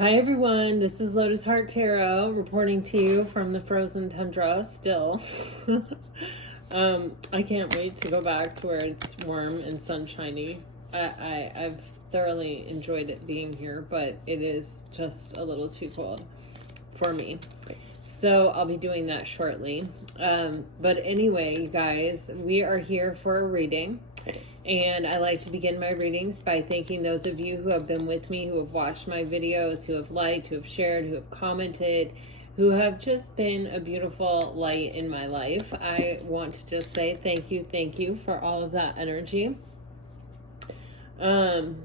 Hi everyone, this is Lotus Heart Tarot reporting to you from the frozen tundra still. I can't wait to go back to where it's warm and sunshiny. I've thoroughly enjoyed it being here, but it is just a little too cold for me. So I'll be doing that shortly. But anyway, you guys, we are here for a reading. And I like to begin my readings by thanking those of you who have been with me, who have watched my videos, who have liked, who have shared, who have commented, who have just been a beautiful light in my life. I want to just say thank you for all of that energy. And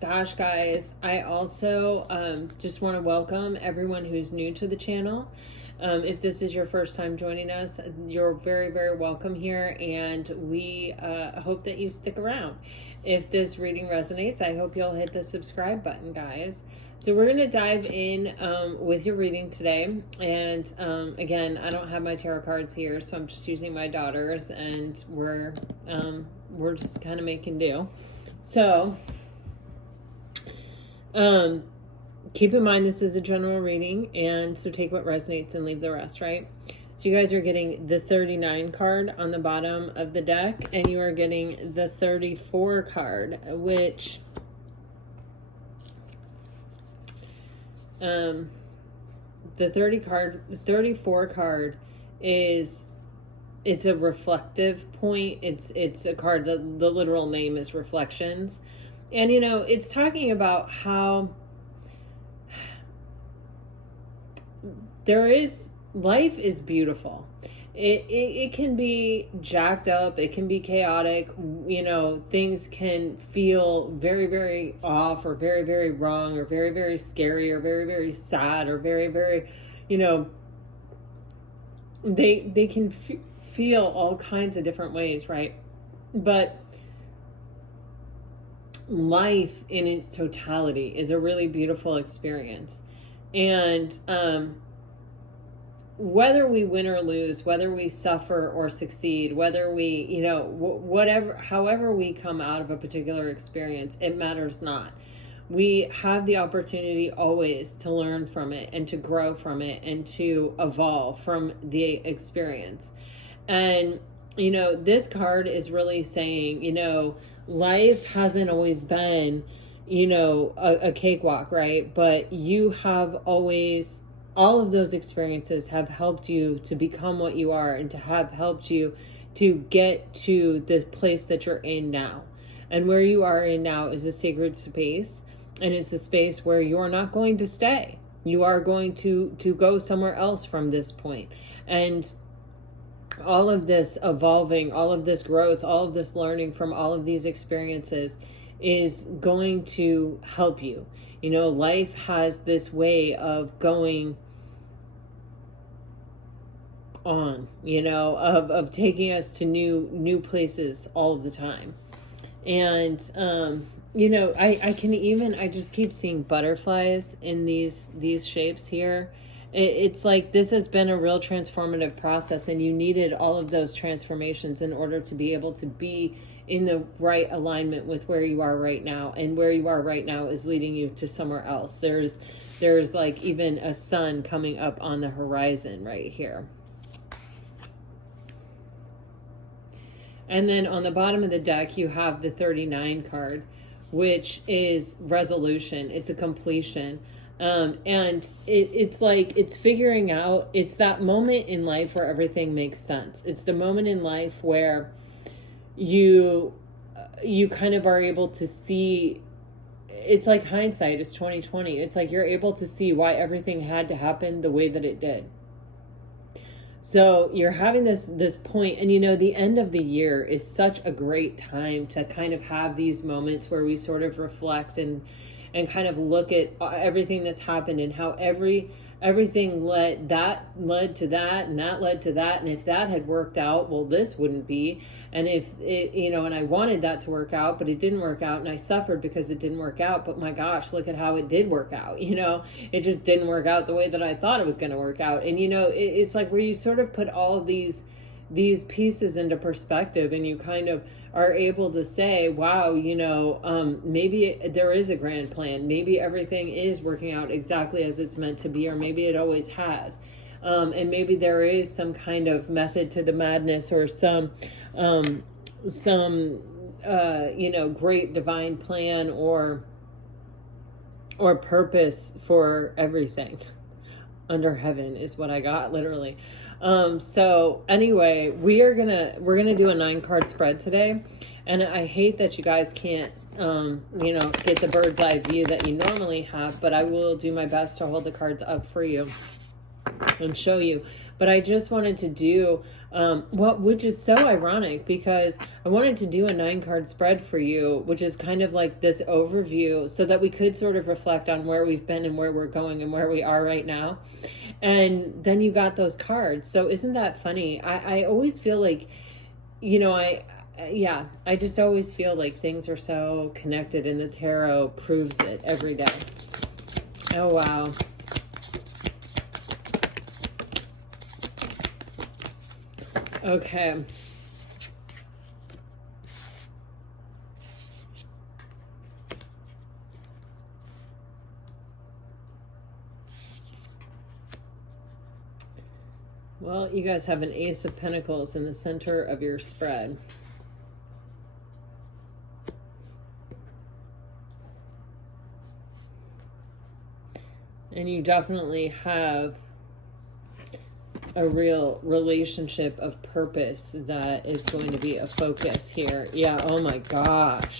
gosh, guys, I also just want to welcome everyone who's new to the channel. If this is your first time joining us, you're very, very welcome here, and we hope that you stick around. If this reading resonates, I hope you'll hit the subscribe button, guys. So we're going to dive in with your reading today, and again, I don't have my tarot cards here, so I'm just using my daughter's, and we're just kind of making do. So keep in mind, this is a general reading, and so take what resonates and leave the rest, right? So you guys are getting the 39 card on the bottom of the deck, and you are getting the 34 card, which the 34 card is, it's a reflective point. It's a card, the literal name is reflections. And you know, it's talking about how life is beautiful. It can be jacked up, it can be chaotic, you know, things can feel very, very off, or very, very wrong, or very, very scary, or very, very sad, or very, very, you know, they can feel all kinds of different ways, right? But life in its totality is a really beautiful experience. And whether we win or lose, whether we suffer or succeed, whether we, you know, however we come out of a particular experience, it matters not. We have the opportunity always to learn from it, and to grow from it, and to evolve from the experience. And, you know, this card is really saying, you know, life hasn't always been, you know, a cakewalk, right? But you have always, all of those experiences have helped you to become what you are, and to have helped you to get to this place that you're in now. And where you are in now is a sacred space, and it's a space where you're not going to stay. You are going to go somewhere else from this point. And all of this evolving, all of this growth, all of this learning from all of these experiences is going to help you. You know, life has this way of going on, you know, of taking us to new places all of the time. And you know, I just keep seeing butterflies in these shapes here. It's like this has been a real transformative process, and you needed all of those transformations in order to be able to be in the right alignment with where you are right now. And where you are right now is leading you to somewhere else. There's like even a sun coming up on the horizon right here. And then on the bottom of the deck, you have the 39 card, which is resolution. It's a completion. And it's like, it's figuring out, it's that moment in life where everything makes sense. It's the moment in life where you kind of are able to see, it's like hindsight is 2020. It's like you're able to see why everything had to happen the way that it did. So you're having this point, and you know, the end of the year is such a great time to kind of have these moments where we sort of reflect and kind of look at everything that's happened, and how everything led to that, and that led to that. And if that had worked out, well, this wouldn't be. And if it, you know, and I wanted that to work out, but it didn't work out, and I suffered because it didn't work out. But my gosh, look at how it did work out. You know, it just didn't work out the way that I thought it was going to work out. And, you know, it's like where you sort of put all of these these pieces into perspective, and you kind of are able to say, wow, maybe there is a grand plan. Maybe everything is working out exactly as it's meant to be, or maybe it always has. And maybe there is some kind of method to the madness, or some great divine plan or purpose for everything under heaven is what I got, literally. So anyway, we're gonna do a 9-card spread today, and I hate that you guys can't get the bird's eye view that you normally have, but I will do my best to hold the cards up for you and show you. But I just wanted to do which is so ironic, because I wanted to do a 9-card spread for you, which is kind of like this overview, so that we could sort of reflect on where we've been and where we're going and where we are right now. And then you got those cards. So isn't that funny? I always feel like, I just always feel like things are so connected, and the tarot proves it every day. Oh, wow. Okay. Well, you guys have an Ace of Pentacles in the center of your spread. And you definitely have a real relationship of purpose that is going to be a focus here. Yeah, oh my gosh.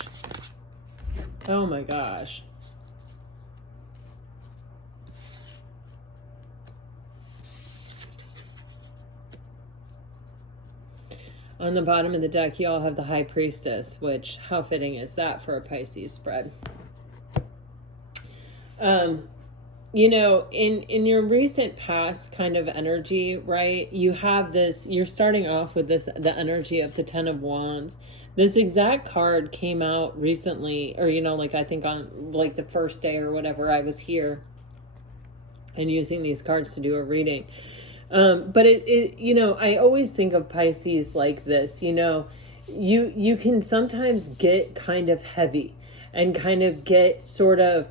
Oh my gosh. On the bottom of the deck, you all have the High Priestess, which, how fitting is that for a Pisces spread? In your recent past kind of energy, right, you have this, you're starting off with the energy of the Ten of Wands. This exact card came out recently, or, I think on like the first day or whatever I was here and using these cards to do a reading. But I always think of Pisces like this, you can sometimes get kind of heavy and kind of get sort of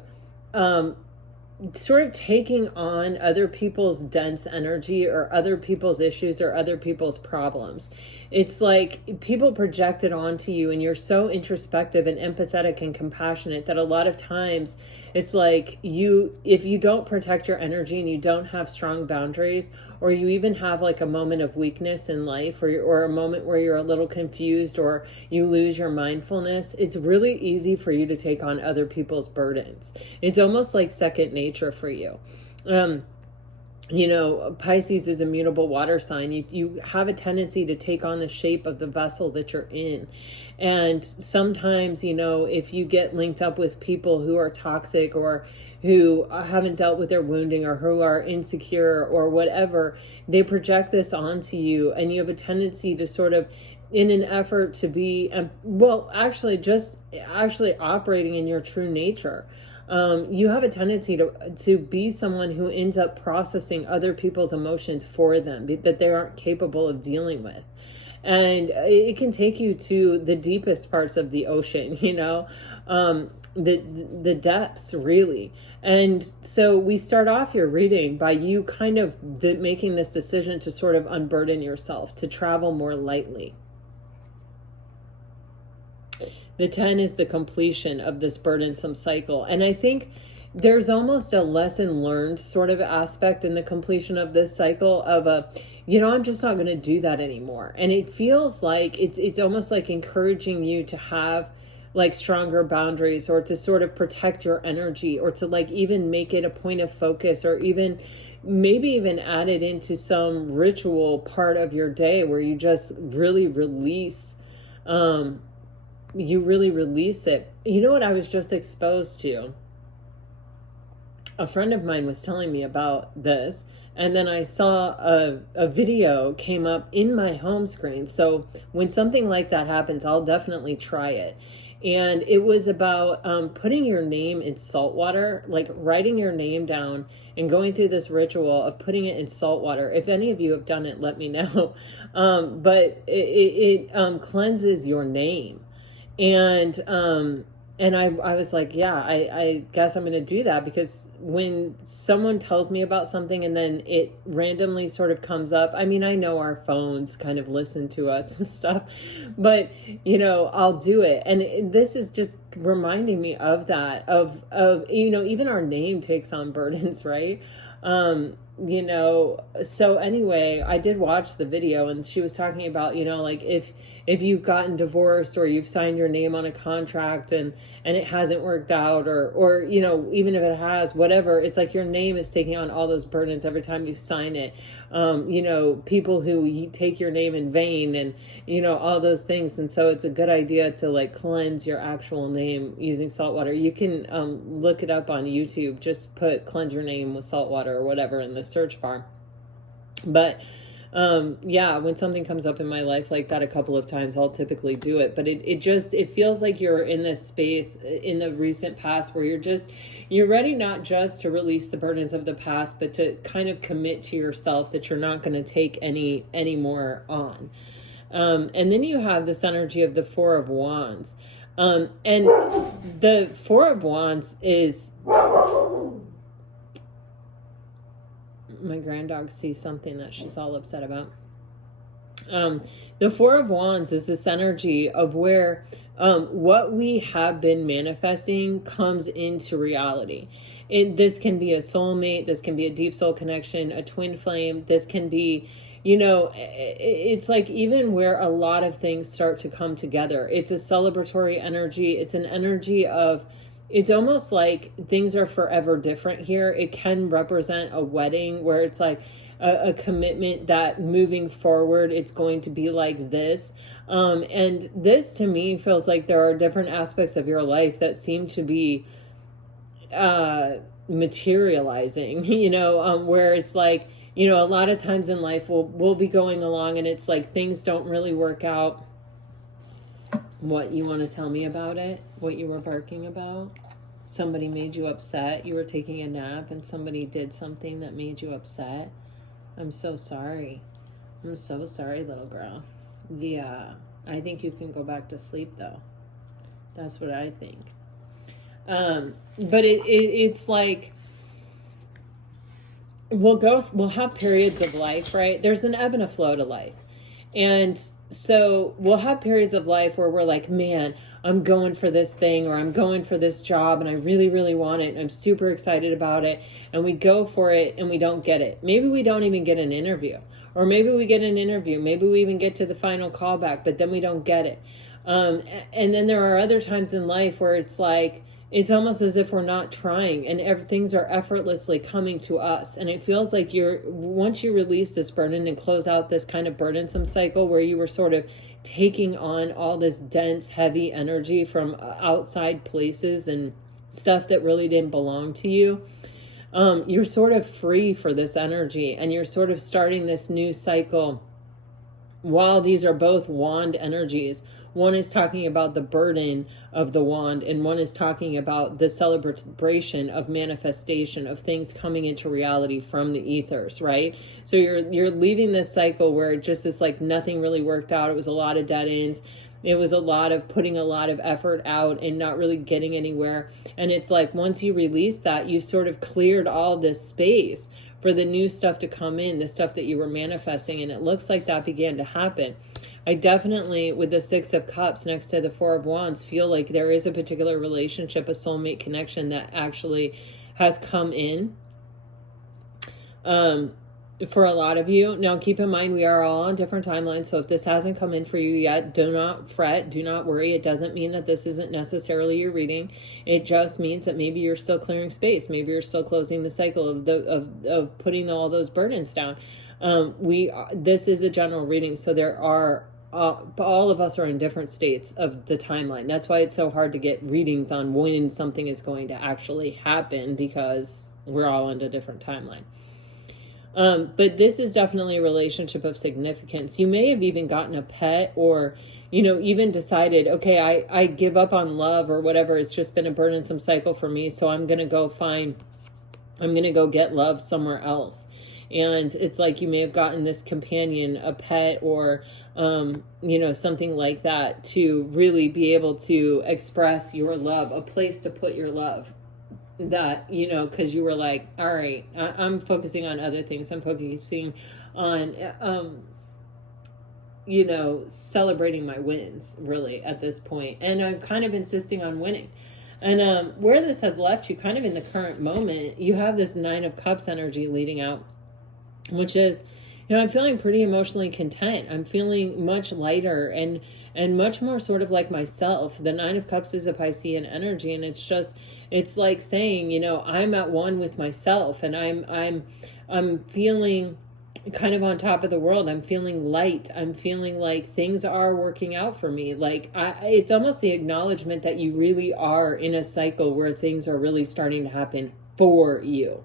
taking on other people's dense energy, or other people's issues, or other people's problems. It's like people project it onto you, and you're so introspective and empathetic and compassionate that a lot of times it's like if you don't protect your energy and you don't have strong boundaries, or you even have like a moment of weakness in life, or a moment where you're a little confused, or you lose your mindfulness, it's really easy for you to take on other people's burdens. It's almost like second nature for you. Pisces is a mutable water sign. You have a tendency to take on the shape of the vessel that you're in. And sometimes, if you get linked up with people who are toxic, or who haven't dealt with their wounding, or who are insecure or whatever, they project this onto you, and you have a tendency to sort of, in an effort to be, actually operating in your true nature. You have a tendency to be someone who ends up processing other people's emotions for them, that they aren't capable of dealing with. And it can take you to the deepest parts of the ocean, the depths, really. And so we start off your reading by you kind of making this decision to sort of unburden yourself, to travel more lightly. The 10 is the completion of this burdensome cycle. And I think there's almost a lesson learned sort of aspect in the completion of this cycle of I'm just not going to do that anymore. And it feels like it's almost like encouraging you to have like stronger boundaries, or to sort of protect your energy, or to like even make it a point of focus, or maybe even add it into some ritual part of your day where you just really release it. You know what I was just exposed to? A friend of mine was telling me about this, and then I saw a video came up in my home screen. So when something like that happens, I'll definitely try it. And it was about putting your name in salt water, like writing your name down and going through this ritual of putting it in salt water. If any of you have done it, let me know. But it cleanses your name. And I was like, yeah, I guess I'm going to do that, because when someone tells me about something and then it randomly sort of comes up, I mean, I know our phones kind of listen to us and stuff, but I'll do it. And this is just reminding me of that, of even our name takes on burdens, right? So anyway, I did watch the video, and she was talking about, like if you've gotten divorced or you've signed your name on a contract and it hasn't worked out, or even if it has, whatever, it's like your name is taking on all those burdens every time you sign it. People who take your name in vain, and all those things. And so it's a good idea to like cleanse your actual name using salt water. You can look it up on YouTube. Just put cleanse your name with salt water or whatever in the search bar. But when something comes up in my life like that a couple of times, I'll typically do it. But it feels like you're in this space in the recent past where you're ready not just to release the burdens of the past, but to kind of commit to yourself that you're not going to take any more on. And then you have this energy of the Four of Wands. And the Four of Wands is... My granddog sees something that she's all upset about. The Four of Wands is this energy of where what we have been manifesting comes into reality. This can be a soulmate, this can be a deep soul connection, a twin flame, this can be, it's like even where a lot of things start to come together. It's a celebratory energy. It's an energy of, it's almost like things are forever different here. It can represent a wedding where it's like a commitment that moving forward, it's going to be like this. And this to me feels like there are different aspects of your life that seem to be materializing, where it's like, a lot of times in life we'll be going along and it's like things don't really work out. What, you want to tell me about it? What you were barking about? Somebody made you upset? You were taking a nap and somebody did something that made you upset? I'm so sorry. I'm so sorry, little girl. Yeah, I think you can go back to sleep though. That's what I think. But it's like, we'll have periods of life, right? There's an ebb and a flow to life. And so we'll have periods of life where we're like, man, I'm going for this thing, or I'm going for this job and I really, really want it. And I'm super excited about it. And we go for it and we don't get it. Maybe we don't even get an interview, or maybe we get an interview. Maybe we even get to the final callback, but then we don't get it. And then there are other times in life where it's like, it's almost as if we're not trying and things are effortlessly coming to us. And it feels like once you release this burden and close out this kind of burdensome cycle where you were sort of taking on all this dense, heavy energy from outside places and stuff that really didn't belong to you, you're sort of free for this energy, and you're sort of starting this new cycle. While these are both wand energies, one is talking about the burden of the wand, and one is talking about the celebration of manifestation of things coming into reality from the ethers, right? So you're leaving this cycle where it just is like nothing really worked out. It was a lot of dead ends. It was a lot of putting a lot of effort out and not really getting anywhere. And it's like once you release that, you sort of cleared all this space for the new stuff to come in, the stuff that you were manifesting. And it looks like that began to happen. I definitely, with the Six of Cups next to the Four of Wands, feel like there is a particular relationship, a soulmate connection that actually has come in for a lot of you. Now, keep in mind, we are all on different timelines. So if this hasn't come in for you yet, do not fret, do not worry. It doesn't mean that this isn't necessarily your reading. It just means that maybe you're still clearing space. Maybe you're still closing the cycle of putting all those burdens down. This is a general reading, so there are all of us are in different states of the timeline. That's why it's so hard to get readings on when something is going to actually happen, because we're all in a different timeline. But this is definitely a relationship of significance. You may have even gotten a pet, or even decided, okay, I give up on love or whatever. It's just been a burdensome cycle for me. So I'm going to go get love somewhere else. And it's like you may have gotten this companion, a pet, or, something like that, to really be able to express your love, a place to put your love. That, because you were like, all right, I'm focusing on other things. I'm focusing on, celebrating my wins, really, at this point. And I'm kind of insisting on winning. And where this has left you kind of in the current moment, you have this 9 of Cups energy leading out, which is, I'm feeling pretty emotionally content. I'm feeling much lighter and much more sort of like myself. The 9 of Cups is a Piscean energy, and it's like saying, I'm at one with myself, and I'm feeling kind of on top of the world. I'm feeling light. I'm feeling like things are working out for me. Like it's almost the acknowledgement that you really are in a cycle where things are really starting to happen for you.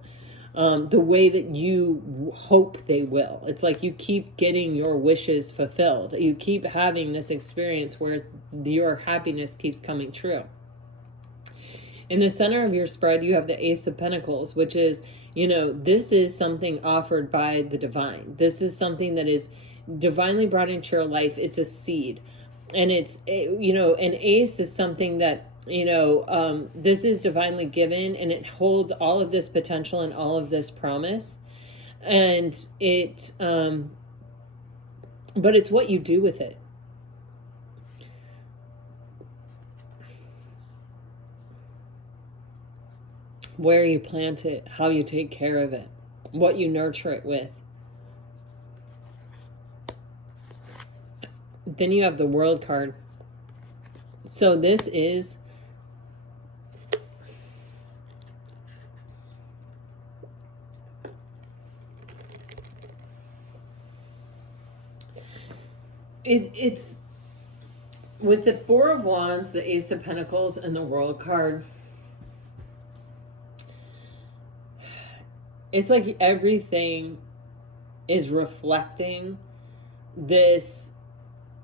The way that you hope they will. It's like you keep getting your wishes fulfilled. You keep having this experience where your happiness keeps coming true. In the center of your spread, you have the Ace of Pentacles, which is, this is something offered by the divine. This is something that is divinely brought into your life. It's a seed. And it's, an ace is something that, this is divinely given, and it holds all of this potential and all of this promise. And but it's what you do with it. Where you plant it, how you take care of it, what you nurture it with. Then you have the World card. So this is it's with the Four of Wands, the Ace of Pentacles, and the World card. It's like everything is reflecting this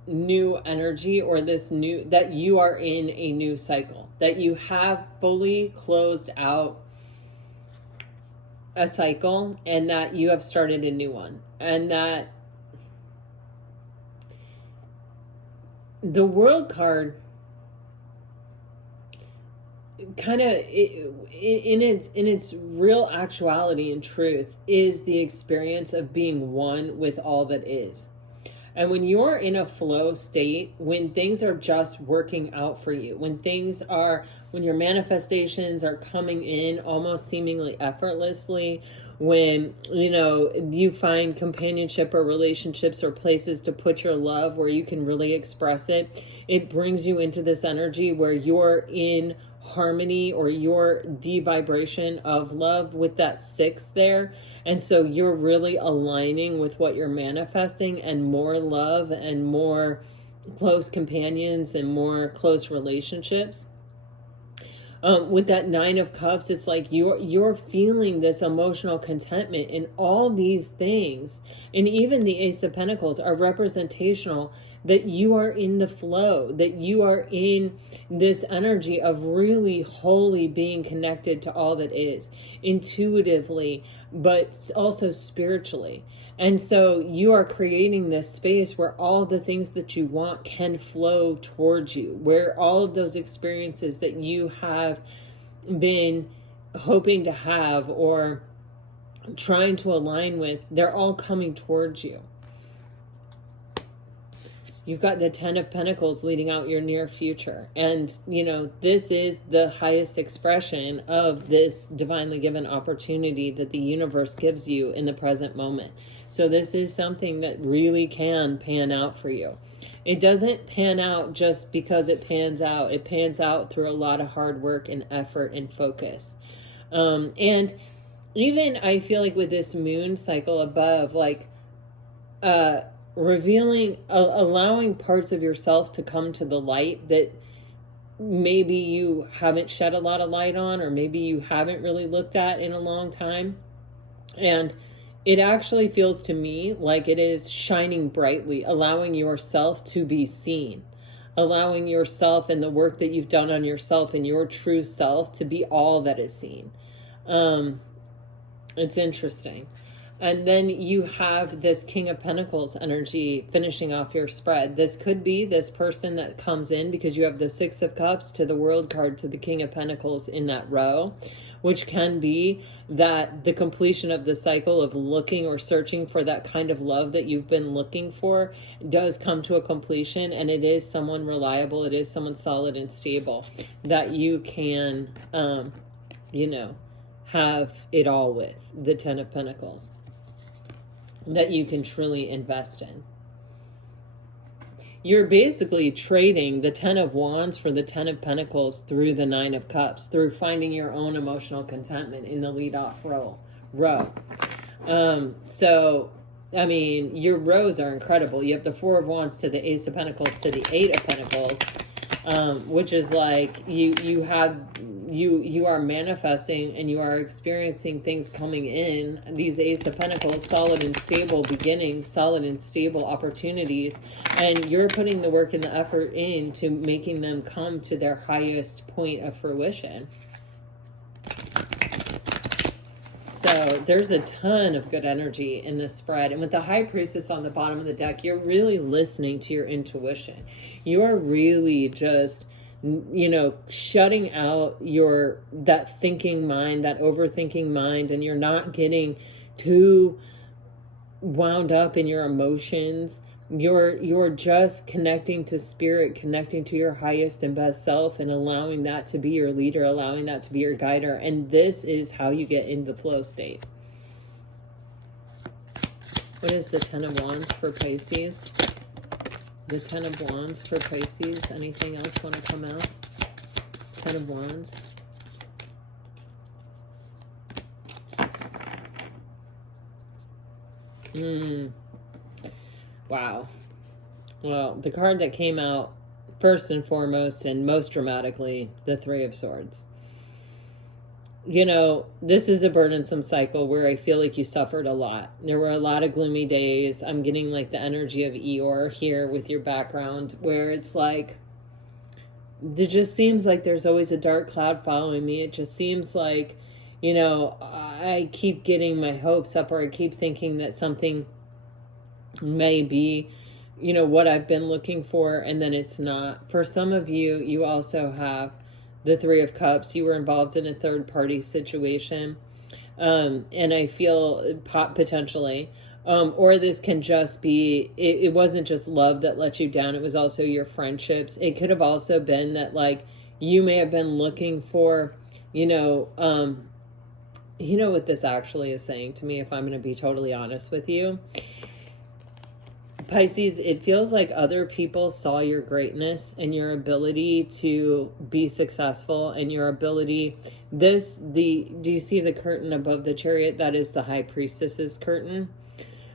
new energy, or this new, that you are in a new cycle, that you have fully closed out a cycle, and that you have started a new one. And that the World card kind of in its real actuality and truth is the experience of being one with all that is. And when you're in a flow state, when things are just working out for you, when your manifestations are coming in almost seemingly effortlessly, when, you find companionship or relationships or places to put your love where you can really express it, it brings you into this energy where you're in harmony, or you're the vibration of love with that 6 there. And so you're really aligning with what you're manifesting, and more love and more close companions and more close relationships. With that 9 of Cups, it's like you're feeling this emotional contentment, and all these things, and even the Ace of Pentacles, are representational that you are in the flow, that you are in this energy of really wholly being connected to all that is, intuitively, but also spiritually. And so you are creating this space where all the things that you want can flow towards you, where all of those experiences that you have been hoping to have or trying to align with, they're all coming towards you. You've got the 10 of Pentacles leading out your near future. And, this is the highest expression of this divinely given opportunity that the universe gives you in the present moment. So this is something that really can pan out for you. It doesn't pan out just because it pans out. It pans out through a lot of hard work and effort and focus. And even I feel like with this moon cycle above, revealing, allowing parts of yourself to come to the light that maybe you haven't shed a lot of light on, or maybe you haven't really looked at in a long time. And it actually feels to me like it is shining brightly, allowing yourself to be seen. allowing yourself and the work that you've done on yourself and your true self to be all that is seen. It's interesting. And then you have this King of Pentacles energy finishing off your spread. This could be this person that comes in because you have the Six of Cups to the World card to the King of Pentacles in that row, which can be that the completion of the cycle of looking or searching for that kind of love that you've been looking for does come to a completion, and it is someone reliable, it is someone solid and stable that you can, have it all with, the Ten of Pentacles, that you can truly invest in. You're basically trading the Ten of Wands for the Ten of Pentacles through the Nine of Cups, through finding your own emotional contentment in the lead-off row. So, I mean, your rows are incredible. You have the Four of Wands to the Ace of Pentacles to the Eight of Pentacles, which is like you are manifesting and you are experiencing things coming in. These Ace of Pentacles, solid and stable beginnings, solid and stable opportunities, and you're putting the work and the effort into making them come to their highest point of fruition. So there's a ton of good energy in this spread. And with the High Priestess on the bottom of the deck, you're really listening to your intuition. You are really just, shutting out that thinking mind, that overthinking mind, and you're not getting too wound up in your emotions. You're just connecting to spirit, connecting to your highest and best self, and allowing that to be your leader, allowing that to be your guider. And this is how you get into the flow state. What is the Ten of Wands for Pisces? The Ten of Wands for Pisces. Anything else want to come out? Ten of Wands. Wow. Well, the card that came out first and foremost and most dramatically, the Three of Swords. This is a burdensome cycle where I feel like you suffered a lot. There were a lot of gloomy days. I'm getting like the energy of Eeyore here with your background, where it's like, it just seems like there's always a dark cloud following me. It just seems like, I keep getting my hopes up, or I keep thinking that something may be, what I've been looking for, and then it's not. For some of you, you also have the Three of Cups. You were involved in a third-party situation, and I feel potentially, or this can just be, it wasn't just love that let you down, it was also your friendships. It could have also been that, like, you may have been looking for, what this actually is saying to me, if I'm going to be totally honest with you. Pisces, it feels like other people saw your greatness and your ability to be successful and your ability, do you see the curtain above the Chariot? That is the High Priestess's curtain.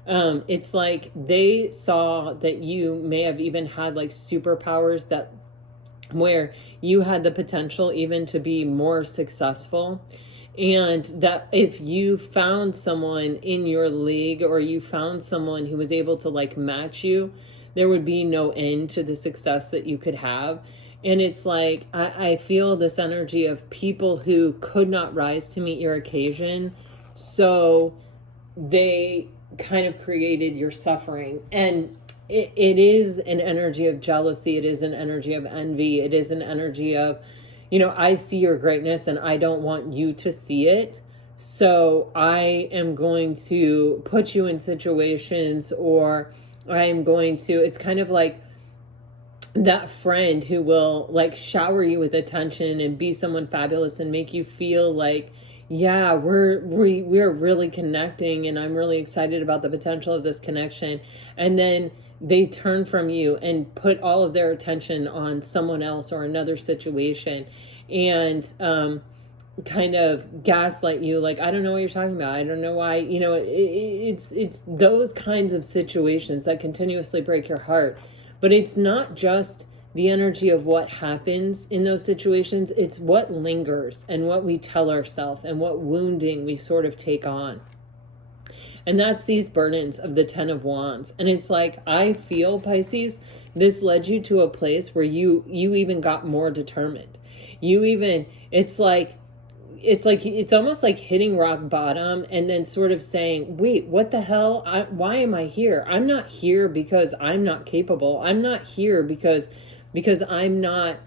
It's like they saw that you may have even had like superpowers, that where you had the potential even to be more successful. And that if you found someone in your league, or you found someone who was able to like match you, there would be no end to the success that you could have. And it's like, I feel this energy of people who could not rise to meet your occasion, so they kind of created your suffering. And it is an energy of jealousy. It is an energy of envy. It is an energy of, I see your greatness and I don't want you to see it. So I am going to put you in situations, or I am going to, it's kind of like that friend who will like shower you with attention and be someone fabulous and make you feel like, yeah, we're really connecting and I'm really excited about the potential of this connection. And then they turn from you and put all of their attention on someone else or another situation, and kind of gaslight you like, I don't know what you're talking about. I don't know why, it's those kinds of situations that continuously break your heart. But it's not just the energy of what happens in those situations. It's what lingers and what we tell ourselves and what wounding we sort of take on. And that's these burdens of the 10 of Wands. And it's like, I feel, Pisces, this led you to a place where you even got more determined. You even, it's almost like hitting rock bottom and then sort of saying, wait, what the hell? Why am I here? I'm not here because I'm not capable. I'm not here because I'm not,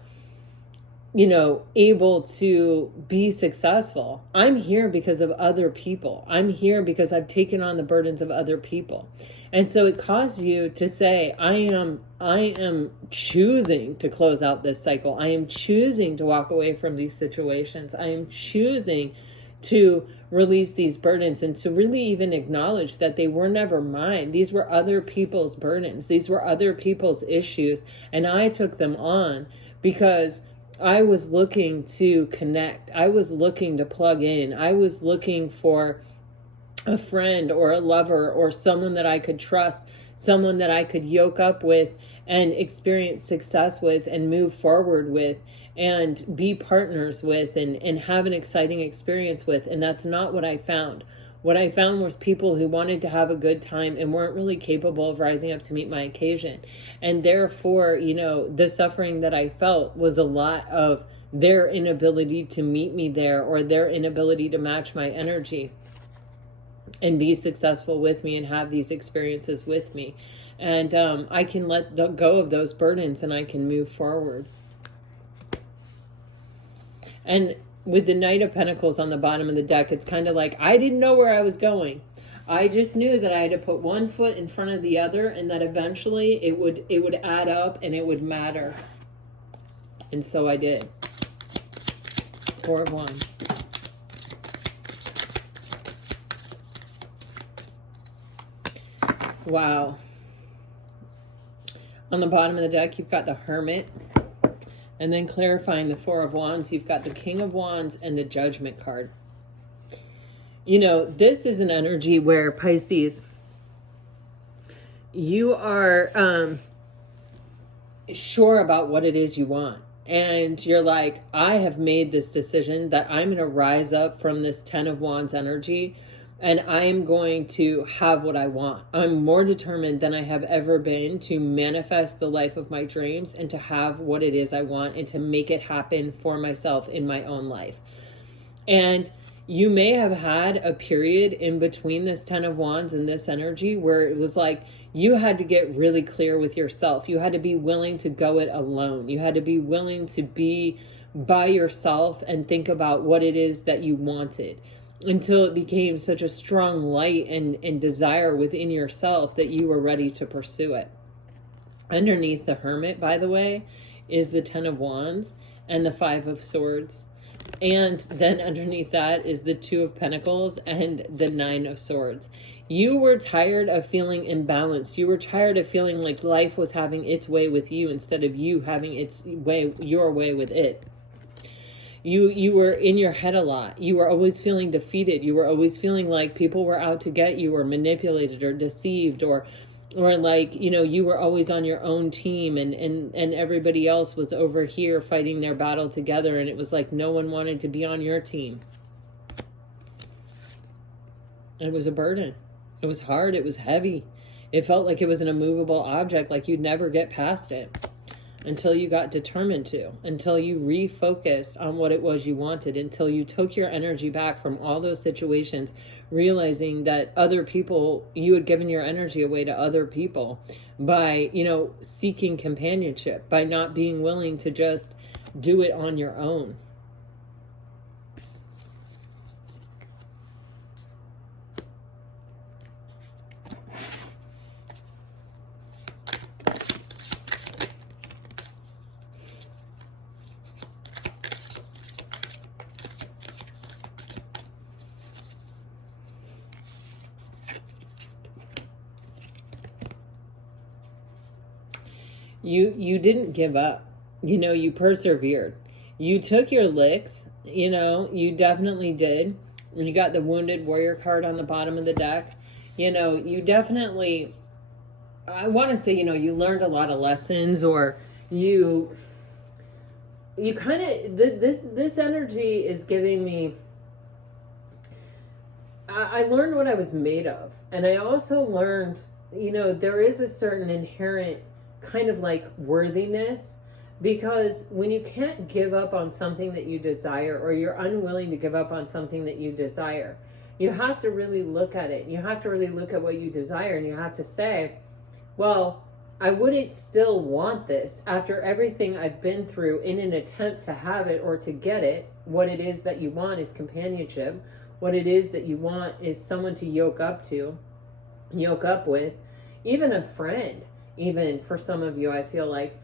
able to be successful. I'm here because of other people. I'm here because I've taken on the burdens of other people. And so it caused you to say, I am choosing to close out this cycle. I am choosing to walk away from these situations. I am choosing to release these burdens and to really even acknowledge that they were never mine. These were other people's burdens. These were other people's issues. And I took them on because I was looking to connect. I was looking to plug in. I was looking for a friend or a lover or someone that I could trust, someone that I could yoke up with and experience success with and move forward with and be partners with and have an exciting experience with. And that's not what I found. What I found was people who wanted to have a good time and weren't really capable of rising up to meet my occasion. And therefore, the suffering that I felt was a lot of their inability to meet me there or their inability to match my energy and be successful with me and have these experiences with me. And I can let go of those burdens and I can move forward. And with the Knight of Pentacles on the bottom of the deck, it's kind of like, I didn't know where I was going. I just knew that I had to put one foot in front of the other and that eventually it would add up and it would matter. And so I did. Four of Wands. Wow. On the bottom of the deck, you've got the Hermit. And then clarifying the Four of Wands, you've got the King of Wands and the Judgment card. This is an energy where, Pisces, you are sure about what it is you want. And you're like, I have made this decision that I'm going to rise up from this 10 of Wands energy and I am going to have what I want. I'm more determined than I have ever been to manifest the life of my dreams and to have what it is I want and to make it happen for myself in my own life. And you may have had a period in between this 10 of Wands and this energy where it was like you had to get really clear with yourself. You had to be willing to go it alone. You had to be willing to be by yourself and think about what it is that you wanted, until it became such a strong light and desire within yourself that you were ready to pursue it. Underneath the Hermit, by the way, is the 10 of Wands and the 5 of Swords. And then underneath that is the 2 of Pentacles and the 9 of Swords. You were tired of feeling imbalanced. You were tired of feeling like life was having its way with you instead of you having your way with it. You were in your head a lot. You were always feeling defeated. You were always feeling like people were out to get you or manipulated or deceived or like, you were always on your own team and everybody else was over here fighting their battle together. And it was like no one wanted to be on your team. It was a burden. It was hard. It was heavy. It felt like it was an immovable object, like you'd never get past it. Until you got determined to, until you refocused on what it was you wanted, until you took your energy back from all those situations, realizing that other people, you had given your energy away to other people by, seeking companionship, by not being willing to just do it on your own. You didn't give up. You persevered. You took your licks. You definitely did. You got the Wounded Warrior card on the bottom of the deck. You definitely, I want to say, you learned a lot of lessons, or you kind of, this energy is giving me I learned what I was made of. And I also learned, there is a certain inherent kind of like worthiness, because when you can't give up on something that you desire, or you're unwilling to give up on something that you desire, you have to really look at it. You have to really look at what you desire, and you have to say, well, I wouldn't still want this after everything I've been through in an attempt to have it or to get it. What it is that you want is companionship. What it is that you want is someone to yoke up with, even a friend, even for some of you, I feel like.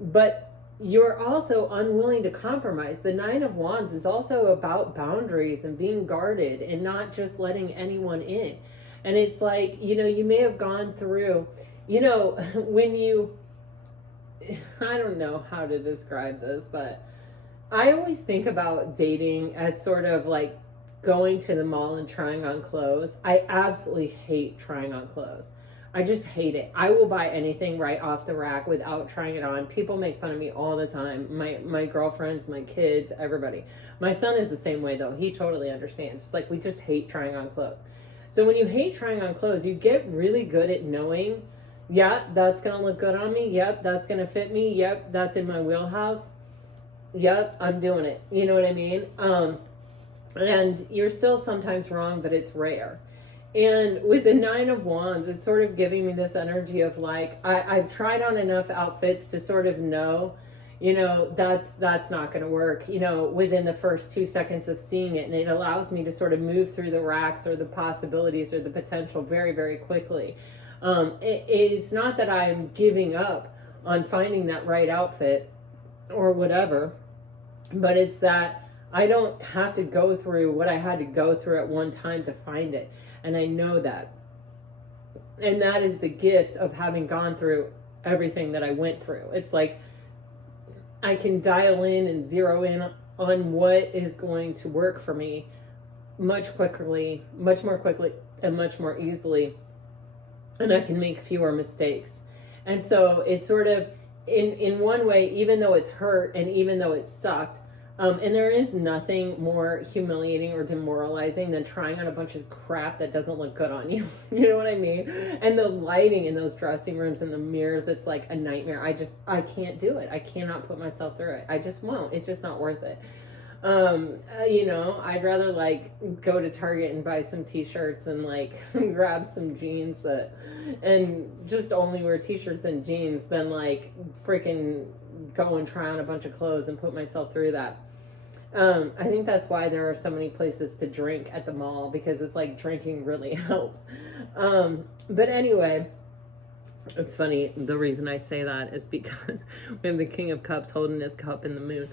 But you're also unwilling to compromise. The Nine of Wands is also about boundaries and being guarded and not just letting anyone in. And it's like, you may have gone through, when you, I don't know how to describe this, but I always think about dating as sort of like going to the mall and trying on clothes. I absolutely hate trying on clothes. I just hate it. I will buy anything right off the rack without trying it on. People make fun of me all the time. My girlfriends, my kids, everybody. My son is the same way though. He totally understands. It's like we just hate trying on clothes. So when you hate trying on clothes, you get really good at knowing, yeah, that's going to look good on me. Yep, that's going to fit me. Yep, that's in my wheelhouse. Yep, I'm doing it. You know what I mean? And you're still sometimes wrong, but it's rare. And with the Nine of Wands, it's sort of giving me this energy of like, I've tried on enough outfits to sort of know, that's not going to work, within the first 2 seconds of seeing it. And it allows me to sort of move through the racks or the possibilities or the potential very, very quickly. It's not that I'm giving up on finding that right outfit or whatever, but it's that I don't have to go through what I had to go through at one time to find it. And I know that. And that is the gift of having gone through everything that I went through. It's like I can dial in and zero in on what is going to work for me much more quickly, and much more easily. And I can make fewer mistakes. And so it's sort of, in one way, even though it's hurt and even though it sucked, and there is nothing more humiliating or demoralizing than trying on a bunch of crap that doesn't look good on you. You know what I mean? And the lighting in those dressing rooms and the mirrors, it's like a nightmare. I can't do it. I cannot put myself through it. I just won't. It's just not worth it. I'd rather like go to Target and buy some t-shirts and like grab some jeans and just only wear t-shirts and jeans than like freaking go and try on a bunch of clothes and put myself through that. I think that's why there are so many places to drink at the mall, because it's like drinking really helps. But anyway, it's funny. The reason I say that is because we have the King of Cups holding his cup in the moon.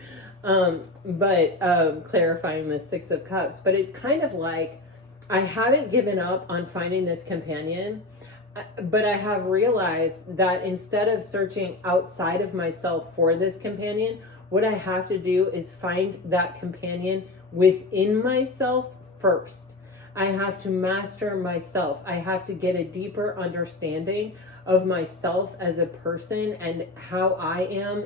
Clarifying the Six of Cups. But it's kind of like I haven't given up on finding this companion, but I have realized that instead of searching outside of myself for this companion, what I have to do is find that companion within myself first. I have to master myself. I have to get a deeper understanding of myself as a person and how I am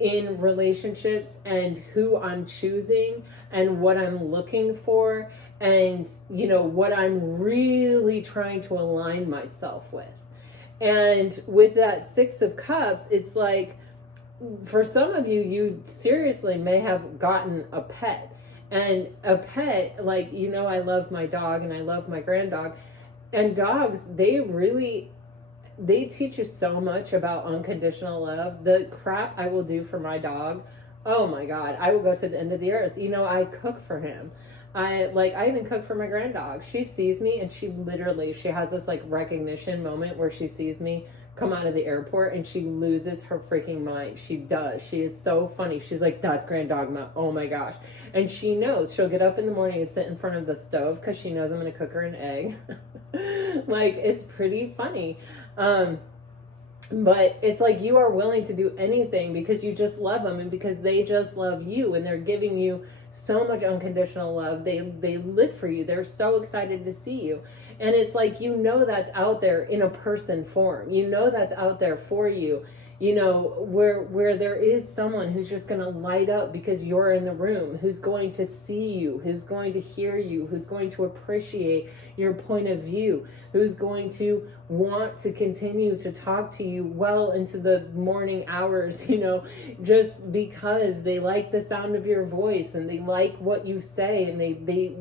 in relationships and who I'm choosing and what I'm looking for and, what I'm really trying to align myself with. And with that Six of Cups, it's like, for some of you, you seriously may have gotten a pet. And a pet, like, I love my dog and I love my granddog. And dogs, they teach you so much about unconditional love. The crap I will do for my dog, oh my God, I will go to the end of the earth. I cook for him. I even cook for my granddog. She sees me and she has this like recognition moment where she sees me come out of the airport and she loses her freaking mind. She does. She is so funny. She's like, that's Grand Dogma. Oh my gosh. And she knows. She'll get up in the morning and sit in front of the stove because she knows I'm going to cook her an egg. Like, it's pretty funny. But it's like you are willing to do anything because you just love them and because they just love you and they're giving you so much unconditional love. They live for you. They're so excited to see you. And it's like, that's out there in a person form. That's out there for you where there is someone who's just going to light up because you're in the room, who's going to see you, who's going to hear you, who's going to appreciate your point of view, who's going to want to continue to talk to you well into the morning hours, just because they like the sound of your voice and they like what you say, and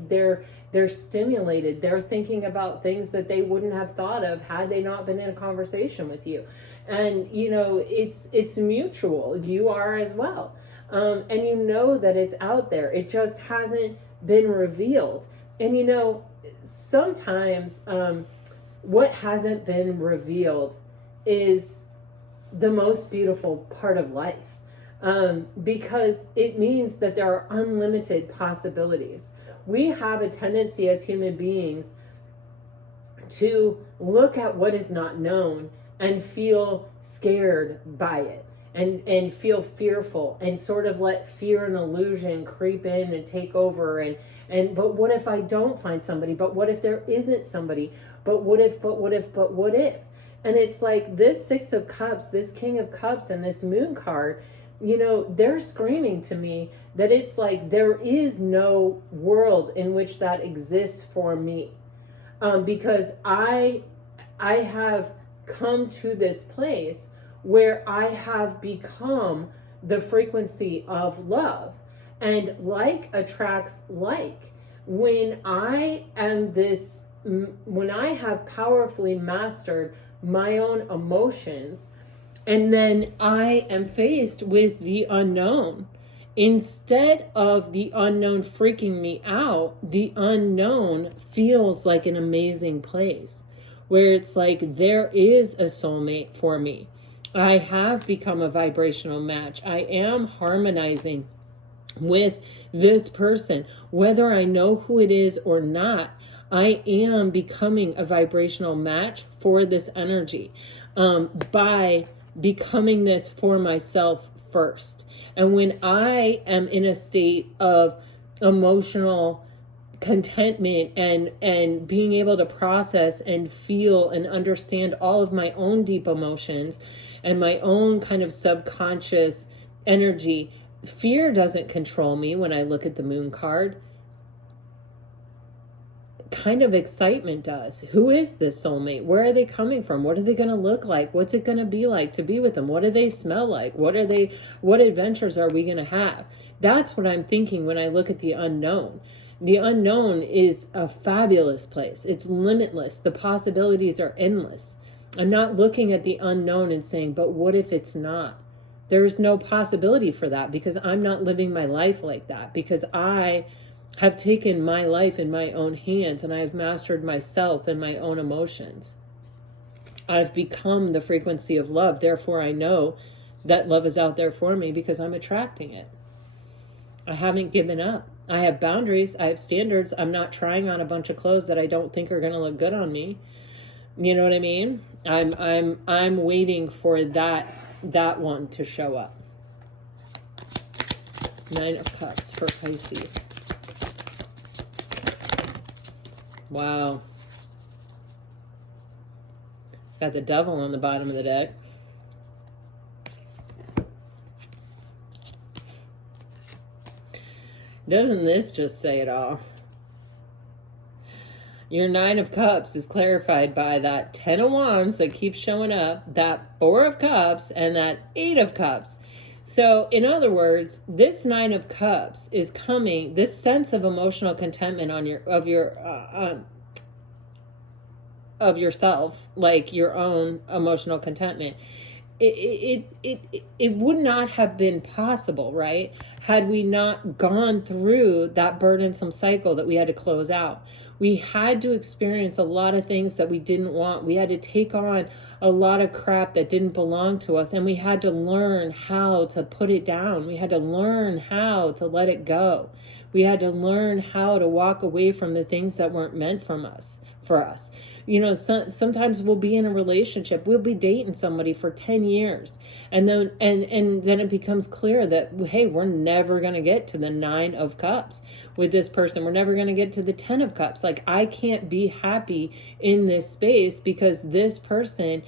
they're stimulated. They're thinking about things that they wouldn't have thought of had they not been in a conversation with you. And it's mutual. You are as well. And that it's out there. It just hasn't been revealed. And sometimes what hasn't been revealed is the most beautiful part of life, because it means that there are unlimited possibilities. We have a tendency as human beings to look at what is not known and feel scared by it, and feel fearful, and sort of let fear and illusion creep in and take over, and but what if I don't find somebody? But what if there isn't somebody? But what if? And it's like this Six of Cups, this King of Cups, and this Moon card, they're screaming to me that it's like there is no world in which that exists for me, because I have come to this place where I have become the frequency of love, and like attracts like. When I have powerfully mastered my own emotions, and then I am faced with the unknown, instead of the unknown freaking me out, the unknown feels like an amazing place, where it's like there is a soulmate for me. I have become a vibrational match. I am harmonizing with this person. Whether I know who it is or not, I am becoming a vibrational match for this energy, by becoming this for myself first. And when I am in a state of emotional contentment and being able to process and feel and understand all of my own deep emotions and my own kind of subconscious energy, fear doesn't control me. When I look at the Moon card, kind of excitement does. Who is this soulmate? Where are they coming from? What are they going to look like? What's it going to be like to be with them? What do they smell like? What adventures are we going to have? That's what I'm thinking when I look at the unknown. The unknown is a fabulous place. It's limitless. The possibilities are endless. I'm not looking at the unknown and saying, but what if it's not? There's no possibility for that, because I'm not living my life like that, because I have taken my life in my own hands and I have mastered myself and my own emotions. I've become the frequency of love. Therefore, I know that love is out there for me because I'm attracting it. I haven't given up. I have boundaries. I have standards. I'm not trying on a bunch of clothes that I don't think are going to look good on me. You know what I mean? I'm waiting for that one to show up. 9 of Cups for Pisces. Wow. Got the Devil on the bottom of the deck. Doesn't this just say it all? Your 9 of Cups is clarified by that 10 of Wands that keeps showing up, that 4 of Cups, and that 8 of Cups. So, in other words, this 9 of Cups is coming, this sense of emotional contentment of yourself, like your own emotional contentment. It would not have been possible, right, had we not gone through that burdensome cycle that we had to close out. We had to experience a lot of things that we didn't want. We had to take on a lot of crap that didn't belong to us, and we had to learn how to put it down. We had to learn how to let it go. We had to learn how to walk away from the things that weren't meant for us. You know, sometimes we'll be in a relationship, we'll be dating somebody for 10 years. And then it becomes clear that, hey, we're never going to get to the 9 of Cups with this person. We're never going to get to the 10 of Cups. Like, I can't be happy in this space because this person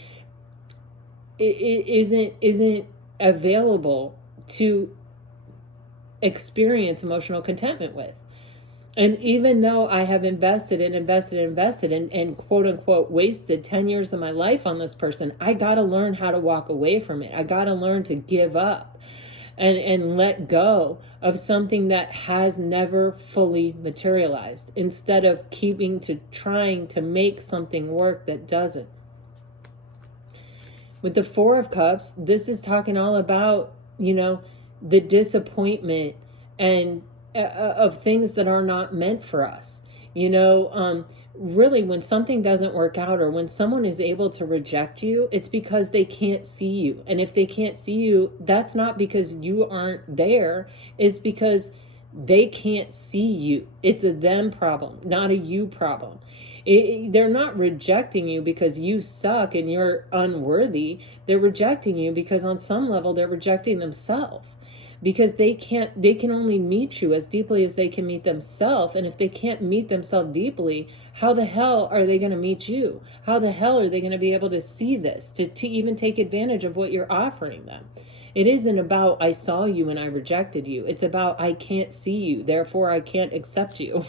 isn't available to experience emotional contentment with. And even though I have invested and quote unquote wasted 10 years of my life on this person, I got to learn how to walk away from it. I got to learn to give up and let go of something that has never fully materialized, instead of trying to make something work that doesn't. With the Four of Cups, this is talking all about, the disappointment and of things that are not meant for us. Really, when something doesn't work out, or when someone is able to reject you, it's because they can't see you. And if they can't see you, that's not because you aren't there. It's because they can't see you. It's a them problem, not a you problem. They're not rejecting you because you suck and you're unworthy. They're rejecting you because on some level they're rejecting themselves. Because they can only meet you as deeply as they can meet themselves. And if they can't meet themselves deeply, how the hell are they going to meet you? How the hell are they going to be able to see this, to even take advantage of what you're offering them? It isn't about, I saw you and I rejected you. It's about, I can't see you, therefore I can't accept you.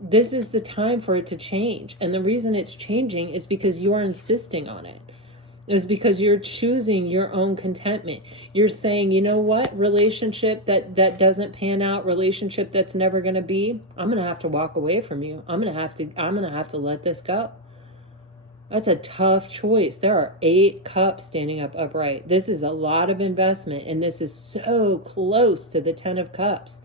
This is the time for it to change. And the reason it's changing is because you're insisting on it. Is because you're choosing your own contentment. You're saying, you know what, relationship that doesn't pan out, relationship that's never going to be, I'm going to have to walk away from you. I'm going to have to let this go. That's a tough choice. There are 8 cups standing up upright. This is a lot of investment, and this is so close to the 10 of cups.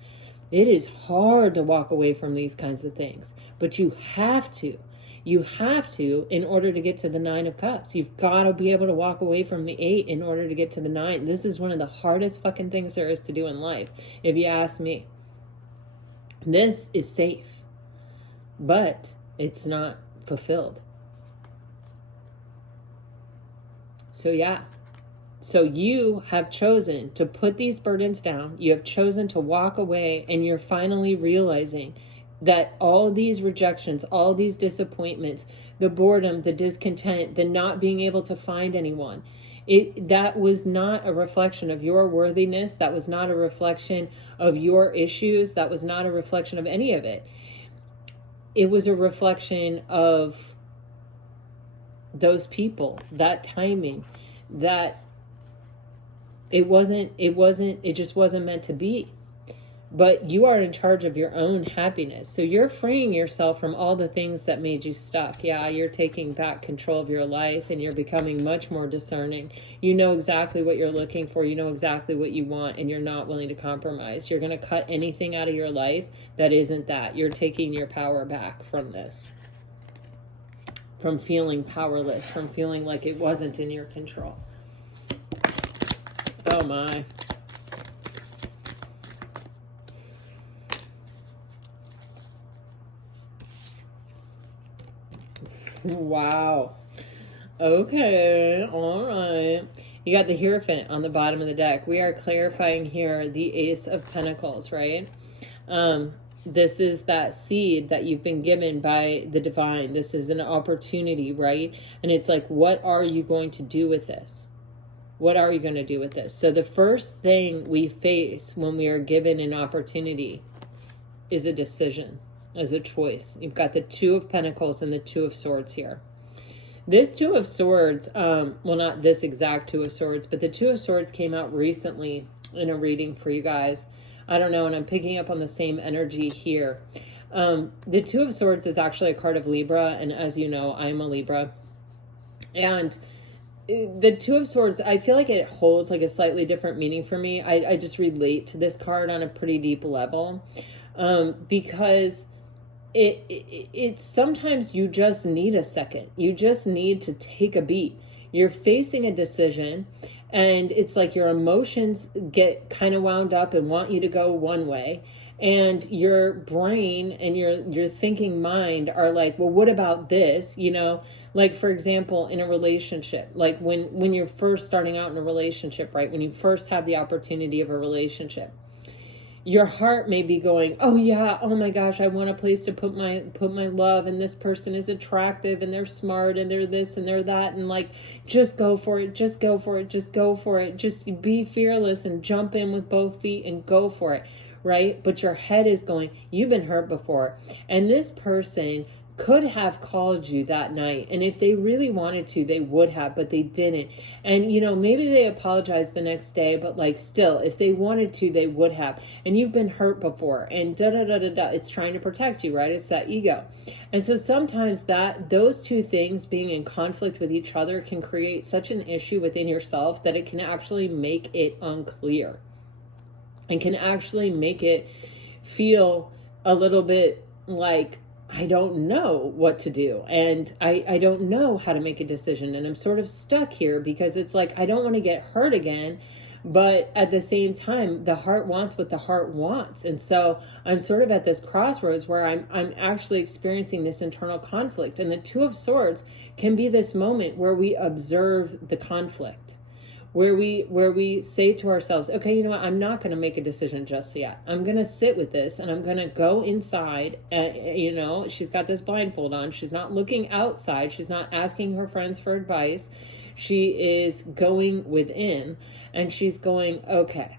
It is hard to walk away from these kinds of things, but you have to. You have to, in order to get to the 9 of cups. You've got to be able to walk away from the 8 in order to get to the 9. This is one of the hardest fucking things there is to do in life, if you ask me. This is safe, but it's not fulfilled. So yeah. So you have chosen to put these burdens down. You have chosen to walk away, and you're finally realizing that all these rejections, all these disappointments, the boredom, the discontent, the not being able to find anyone, that was not a reflection of your worthiness. That was not a reflection of your issues. That was not a reflection of any of it. It was a reflection of those people, that timing, that it just wasn't meant to be. But you are in charge of your own happiness. So you're freeing yourself from all the things that made you stuck. Yeah, you're taking back control of your life, and you're becoming much more discerning. You know exactly what you're looking for. You know exactly what you want, and you're not willing to compromise. You're going to cut anything out of your life that isn't that. You're taking your power back from this. From feeling powerless, from feeling like it wasn't in your control. Oh my. Wow. Okay. All right. You got the Hierophant on the bottom of the deck. We are clarifying here the Ace of Pentacles, right? This is that seed that you've been given by the divine. This is an opportunity, right? And it's like, what are you going to do with this? What are you going to do with this? So the first thing we face when we are given an opportunity is a decision. As a choice. You've got the 2 of Pentacles and the 2 of Swords here. This 2 of Swords, well, not this exact 2 of Swords, but the 2 of Swords came out recently in a reading for you guys. I don't know, and I'm picking up on the same energy here. The 2 of Swords is actually a card of Libra, and as you know, I'm a Libra. And the 2 of Swords, I feel like it holds like a slightly different meaning for me. I just relate to this card on a pretty deep level, because it's sometimes you just need a second. You just need to take a beat. You're facing a decision, and it's like your emotions get kind of wound up and want you to go one way, and your brain and your thinking mind are like, well, what about this? Like, for example, in a relationship, like when you're first starting out in a relationship, right? When you first have the opportunity of a relationship, your heart may be going, oh yeah, oh my gosh, I want a place to put my love, and this person is attractive and they're smart and they're this and they're that, and like, just go for it, just go for it, just go for it, just be fearless and jump in with both feet and go for it, right? But your head is going, you've been hurt before, and this person could have called you that night, and if they really wanted to, they would have, but they didn't. And you know, maybe they apologized the next day, but like, still, if they wanted to, they would have. And you've been hurt before, and da da da da da. It's trying to protect you, right? It's that ego. And so sometimes those two things being in conflict with each other can create such an issue within yourself that it can actually make it unclear, and can actually make it feel a little bit like, I don't know what to do, and I don't know how to make a decision, and I'm sort of stuck here because it's like, I don't want to get hurt again, but at the same time, the heart wants what the heart wants. And so I'm sort of at this crossroads where I'm actually experiencing this internal conflict. And the Two of Swords can be this moment where we observe the conflict, where we say to ourselves, okay, you know what, I'm not going to make a decision just yet. I'm going to sit with this, and I'm going to go inside. You know, she's got this blindfold on. She's not looking outside. She's not asking her friends for advice. She is going within, and she's going, okay,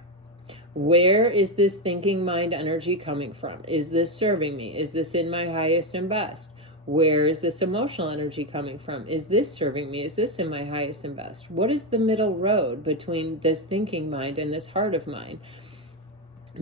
where is this thinking mind energy coming from? Is this serving me? Is this in my highest and best? Where is this emotional energy coming from? Is this serving me? Is this in my highest and best? What is the middle road between this thinking mind and this heart of mine?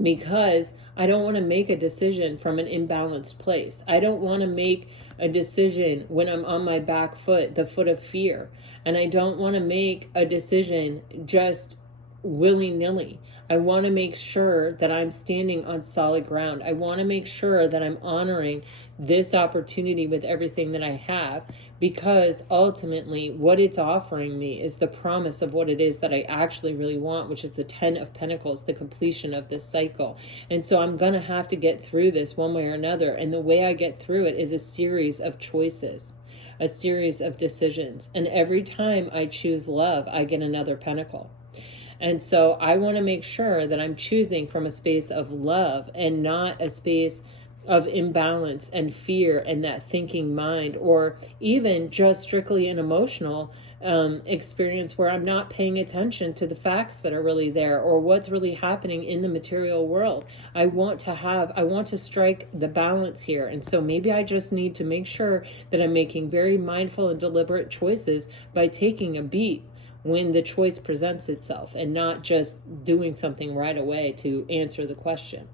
Because I don't want to make a decision from an imbalanced place. I don't want to make a decision when I'm on my back foot, the foot of fear. And I don't want to make a decision just willy-nilly. I want to make sure that I'm standing on solid ground. I want to make sure that I'm honoring this opportunity with everything that I have, because ultimately what it's offering me is the promise of what it is that I actually really want, which is the 10 of Pentacles, the completion of this cycle. And so I'm going to have to get through this one way or another. And the way I get through it is a series of choices, a series of decisions. And every time I choose love, I get another pentacle. And so I want to make sure that I'm choosing from a space of love and not a space of imbalance and fear and that thinking mind, or even just strictly an emotional experience where I'm not paying attention to the facts that are really there or what's really happening in the material world. I want to strike the balance here. And so maybe I just need to make sure that I'm making very mindful and deliberate choices by taking a beat when the choice presents itself, and not just doing something right away to answer the question.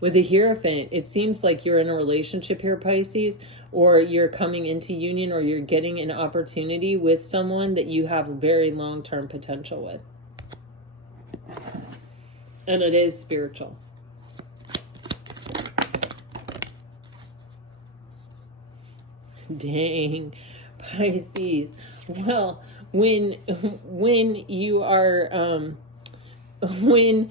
With the Hierophant, it seems like you're in a relationship here, Pisces, or you're coming into union, or you're getting an opportunity with someone that you have very long-term potential with. And it is spiritual. Dang. Pisces. Well, when you are when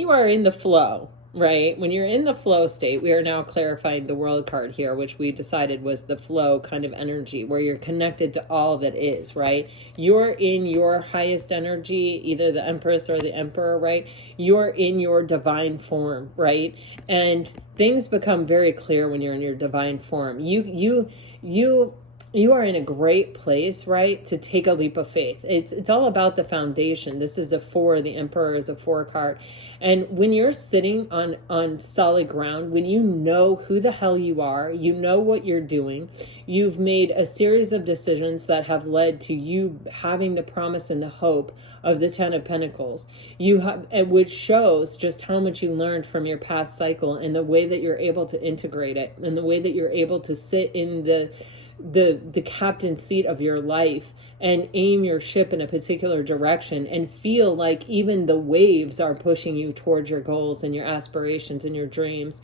you are in the flow, right? When you're in the flow state, we are now clarifying the World card here, which we decided was the flow kind of energy, where you're connected to all that is, right? You're in your highest energy, either the Empress or the Emperor, right? You're in your divine form, right? And things become very clear when you're in your divine form. You are in a great place, right, to take a leap of faith. It's all about the foundation. This is a 4. The Emperor is a 4 card. And when you're sitting on solid ground, when you know who the hell you are, you know what you're doing, you've made a series of decisions that have led to you having the promise and the hope of the 10 of Pentacles, which shows just how much you learned from your past cycle, and the way that you're able to integrate it, and the way that you're able to sit in the captain seat of your life and aim your ship in a particular direction, and feel like even the waves are pushing you towards your goals and your aspirations and your dreams.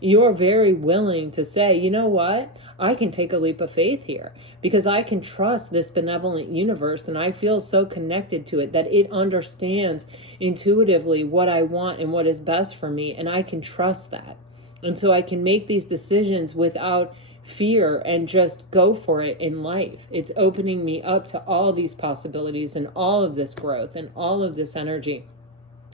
You're very willing to say, you know what, I can take a leap of faith here, because I can trust this benevolent universe, and I feel so connected to it that it understands intuitively what I want and what is best for me, and I can trust that. And so I can make these decisions without fear and just go for it in life. It's opening me up to all these possibilities and all of this growth and all of this energy.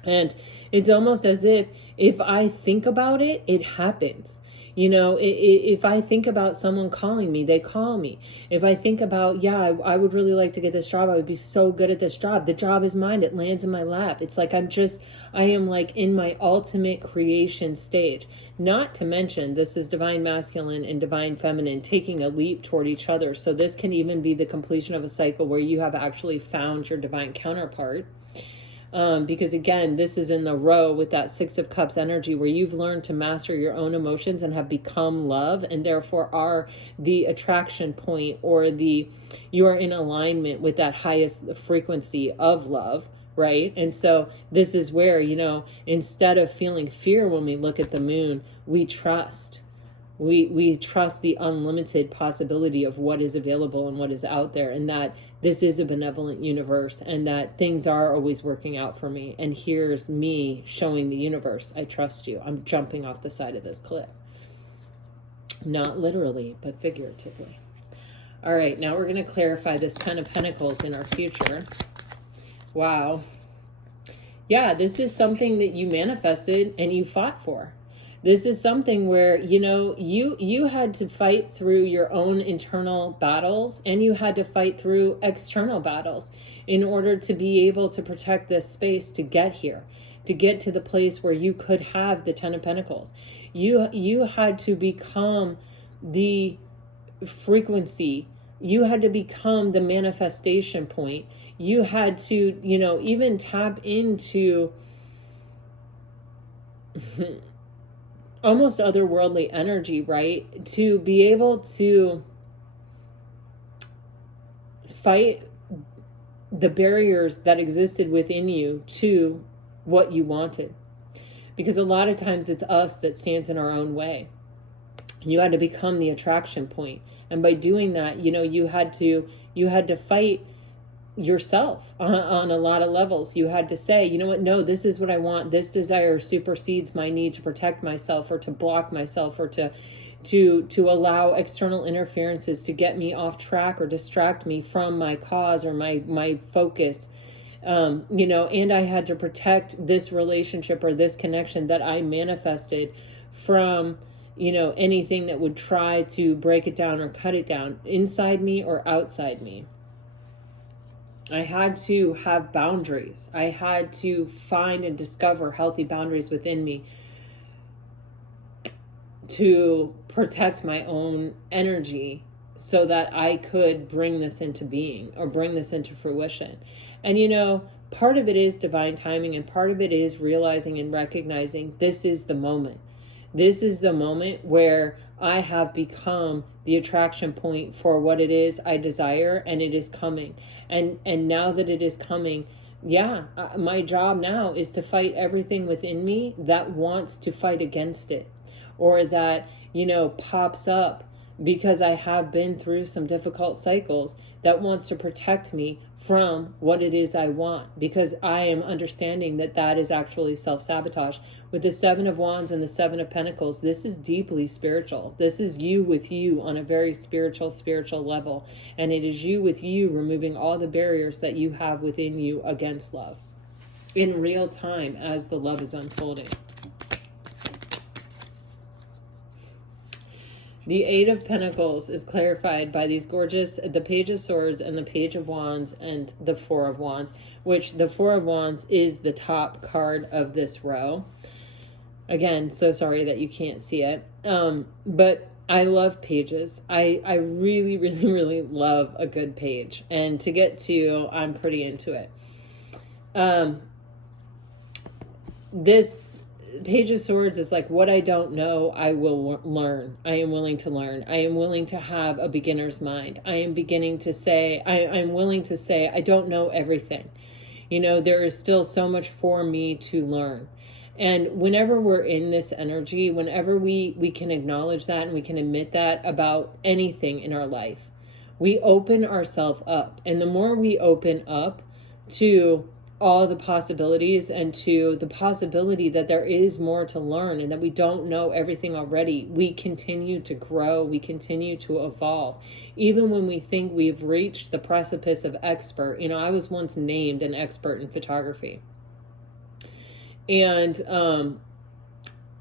And it's almost as if I think about it, it happens. You know, if I think about someone calling me, they call me. If I think about, yeah, I would really like to get this job. I would be so good at this job. The job is mine. It lands in my lap. It's like I am like in my ultimate creation stage. Not to mention, this is divine masculine and divine feminine taking a leap toward each other. So this can even be the completion of a cycle where you have actually found your divine counterpart. Because again, this is in the row with that Six of Cups energy where you've learned to master your own emotions and have become love, and therefore are the attraction point, or you are in alignment with that highest frequency of love, right? And so this is where, you know, instead of feeling fear when we look at the moon, we trust. We trust the unlimited possibility of what is available and what is out there, and that this is a benevolent universe, and that things are always working out for me. And here's me showing the universe, I trust you. I'm jumping off the side of this cliff. Not literally, but figuratively. All right, now we're going to clarify this Ten of Pentacles in our future. Wow. Yeah, this is something that you manifested and you fought for. This is something where, you know, you had to fight through your own internal battles, and you had to fight through external battles in order to be able to protect this space to get here, to get to the place where you could have the Ten of Pentacles. You had to become the frequency. You had to become the manifestation point. You had to, you know, even tap into almost otherworldly energy, right? To be able to fight the barriers that existed within you to what you wanted. Because a lot of times it's us that stands in our own way. You had to become the attraction point. And by doing that, you know, you had to fight yourself on a lot of levels. You had to say, you know what, no, this is what I want. This desire supersedes my need to protect myself, or to block myself, or to allow external interferences to get me off track or distract me from my cause or my focus. You know, and I had to protect this relationship or this connection that I manifested from, you know, anything that would try to break it down or cut it down inside me or outside me. I had to have boundaries. I had to find and discover healthy boundaries within me to protect my own energy so that I could bring this into being or bring this into fruition. And, you know, part of it is divine timing, and part of it is realizing and recognizing this is the moment. This is the moment where I have become the attraction point for what it is I desire, and it is coming. And now that it is coming, yeah, my job now is to fight everything within me that wants to fight against it, or that, you know, pops up because I have been through some difficult cycles, that wants to protect me from what it is I want, because I am understanding that that is actually self-sabotage. With the Seven of Wands and the Seven of Pentacles, this is deeply spiritual. This is you with you on a very spiritual level. And it is you with you removing all the barriers that you have within you against love in real time as the love is unfolding. The Eight of Pentacles is clarified by these gorgeous, the Page of Swords and the Page of Wands and the Four of Wands, which the Four of Wands is the top card of this row. Again, so sorry that you can't see it. But I love pages. I really, really, really love a good page. And to get to, I'm pretty into it. This Page of Swords is like, what I don't know, I will learn. I am willing to learn. I am willing to have a beginner's mind. I am beginning to say, I'm willing to say, I don't know everything. You know, there is still so much for me to learn. And whenever we're in this energy, whenever we can acknowledge that and we can admit that about anything in our life, we open ourselves up. And the more we open up to all the possibilities and to the possibility that there is more to learn and that we don't know everything already, we continue to grow, we continue to evolve. Even when we think we've reached the precipice of expert, you know, I was once named an expert in photography. And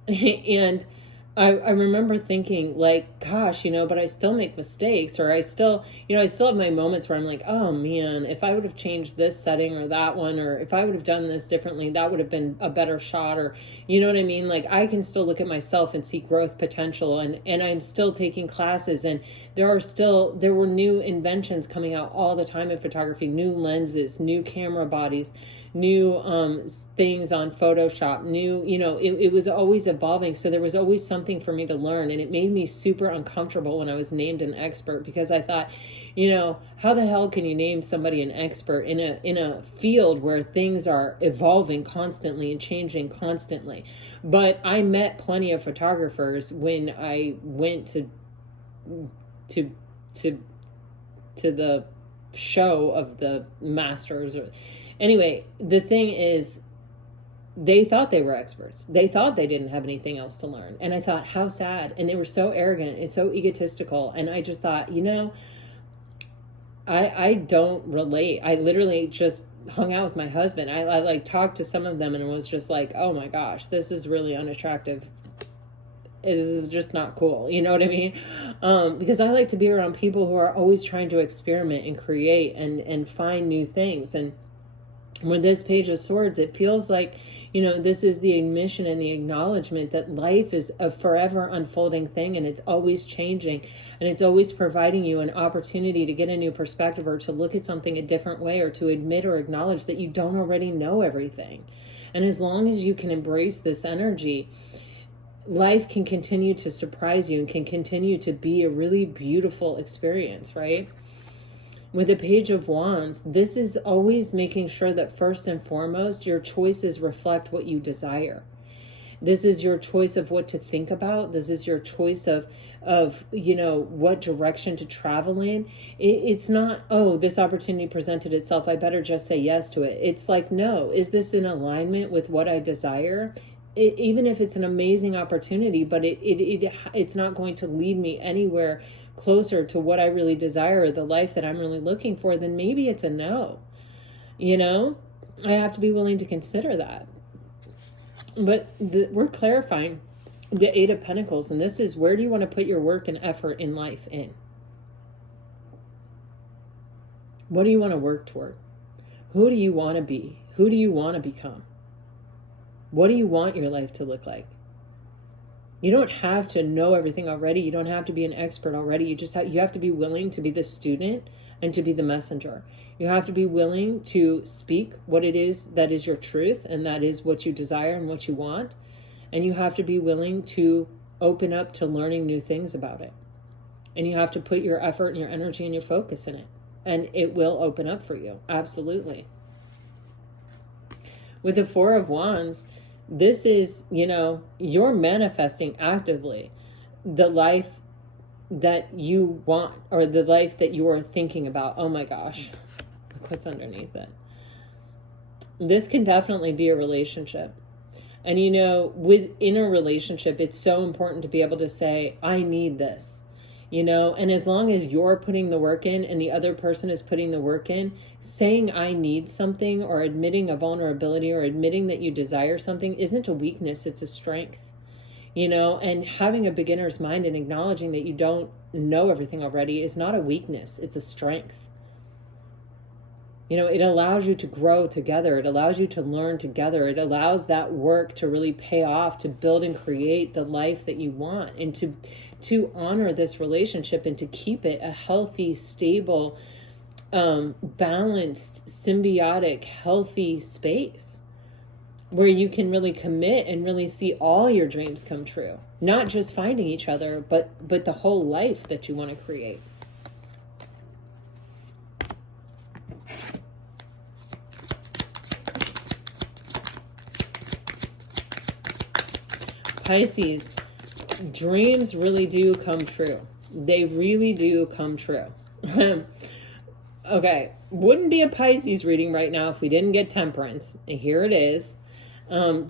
and I remember thinking like, gosh, but I still make mistakes, or I still, I still have my moments where I'm like, oh man, if I would have changed this setting or that one, or if I would have done this differently, that would have been a better shot, or, you know what I mean? Like, I can still look at myself and see growth potential, and I'm still taking classes, and there were new inventions coming out all the time in photography, new lenses, new camera bodies, new things on Photoshop, new, it was always evolving. So there was always something for me to learn. And it made me super uncomfortable when I was named an expert, because I thought, how the hell can you name somebody an expert in a field where things are evolving constantly and changing constantly? But I met plenty of photographers when I went to the show of the masters. Anyway, the thing is, they thought they were experts. They thought they didn't have anything else to learn. And I thought, how sad. And they were so arrogant and so egotistical. And I just thought, I don't relate. I literally just hung out with my husband. I like talked to some of them and was just like, oh my gosh, this is really unattractive. This is just not cool. You know what I mean? Because I like to be around people who are always trying to experiment and create and find new things. And with this Page of Swords, it feels like, this is the admission and the acknowledgement that life is a forever unfolding thing, and it's always changing, and it's always providing you an opportunity to get a new perspective, or to look at something a different way, or to admit or acknowledge that you don't already know everything. And as long as you can embrace this energy, life can continue to surprise you and can continue to be a really beautiful experience, right? With the Page of Wands, this is always making sure that first and foremost, your choices reflect what you desire. This is your choice of what to think about. This is your choice of what direction to travel in. It's not, oh, this opportunity presented itself, I better just say yes to it. It's like, no, is this in alignment with what I desire? Even if it's an amazing opportunity, but it's not going to lead me anywhere closer to what I really desire, or the life that I'm really looking for, then maybe it's a no. I have to be willing to consider that. But we're clarifying the Eight of Pentacles, and this is, where do you want to put your work and effort in life in? What do you want to work toward? Who do you want to be? Who do you want to become? What do you want your life to look like? You don't have to know everything already. You don't have to be an expert already. You have to be willing to be the student and to be the messenger. You have to be willing to speak what it is that is your truth, and that is what you desire and what you want. And you have to be willing to open up to learning new things about it. And you have to put your effort and your energy and your focus in it. And it will open up for you. Absolutely. With the Four of Wands, this is, you're manifesting actively the life that you want, or the life that you are thinking about. Oh my gosh, look what's underneath it. This can definitely be a relationship. And within a relationship, it's so important to be able to say, I need this. And as long as you're putting the work in and the other person is putting the work in, saying I need something, or admitting a vulnerability, or admitting that you desire something, isn't a weakness, it's a strength. And having a beginner's mind and acknowledging that you don't know everything already is not a weakness, it's a strength. It allows you to grow together. It allows you to learn together. It allows that work to really pay off, to build and create the life that you want, and to honor this relationship, and to keep it a healthy, stable, balanced, symbiotic, healthy space where you can really commit and really see all your dreams come true. Not just finding each other, but the whole life that you want to create. Pisces, dreams really do come true. They really do come true. Okay, wouldn't be a Pisces reading right now if we didn't get Temperance. And here it is.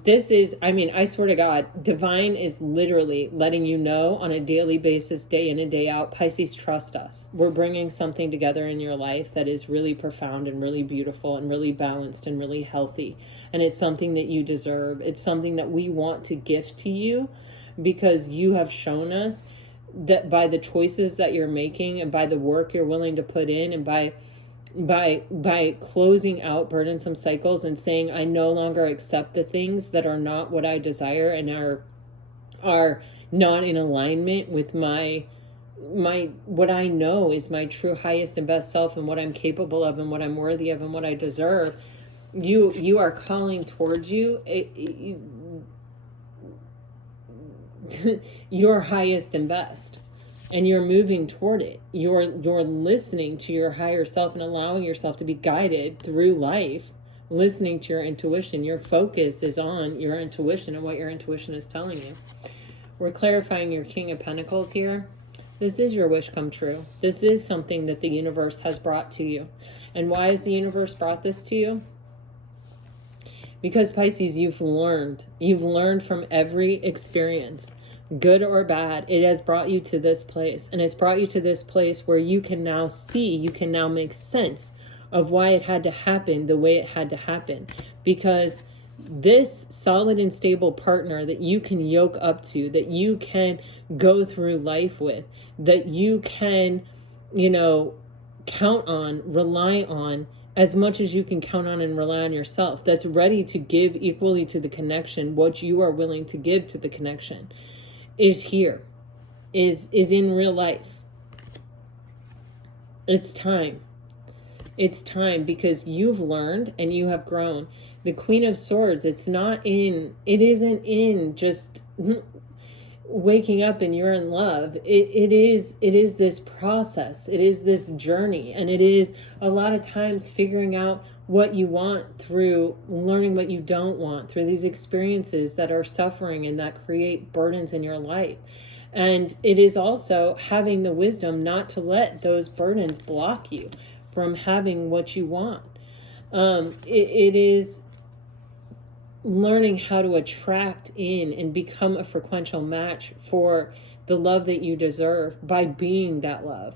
This is, I mean, I swear to God, divine is literally letting you know on a daily basis, day in and day out, Pisces, trust us. We're bringing something together in your life that is really profound and really beautiful and really balanced and really healthy. And it's something that you deserve. It's something that we want to gift to you because you have shown us that by the choices that you're making and by the work you're willing to put in and by closing out burdensome cycles and saying, I no longer accept the things that are not what I desire and are not in alignment with my what I know is my true highest and best self and what I'm capable of and what I'm worthy of and what I deserve. You are calling towards you your highest and best. And you're moving toward it. You're listening to your higher self and allowing yourself to be guided through life, listening to your intuition. Your focus is on your intuition and what your intuition is telling you. We're clarifying your King of Pentacles here. This is your wish come true. This is something that the universe has brought to you. And why has the universe brought this to you? Because Pisces, you've learned. You've learned from every experience. Good or bad, it has brought you to this place. And it's brought you to this place where you can now see, you can now make sense of why it had to happen the way it had to happen. Because this solid and stable partner that you can yoke up to, that you can go through life with, that you can, count on, rely on, as much as you can count on and rely on yourself, that's ready to give equally to the connection what you are willing to give to the connection, is here, is in real life. It's time. It's time because you've learned and you have grown. The Queen of Swords, it isn't in just waking up and you're in love. It is this process. It is this journey. And it is a lot of times figuring out what you want through learning what you don't want, through these experiences that are suffering and that create burdens in your life. And it is also having the wisdom not to let those burdens block you from having what you want. It is learning how to attract in and become a frequential match for the love that you deserve by being that love.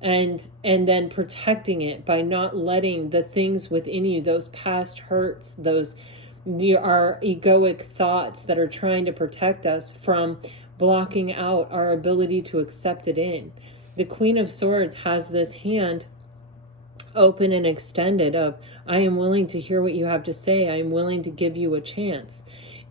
And then protecting it by not letting the things within you, those past hurts, our egoic thoughts that are trying to protect us from blocking out our ability to accept it in. The Queen of Swords has this hand open and extended of, I am willing to hear what you have to say. I am willing to give you a chance.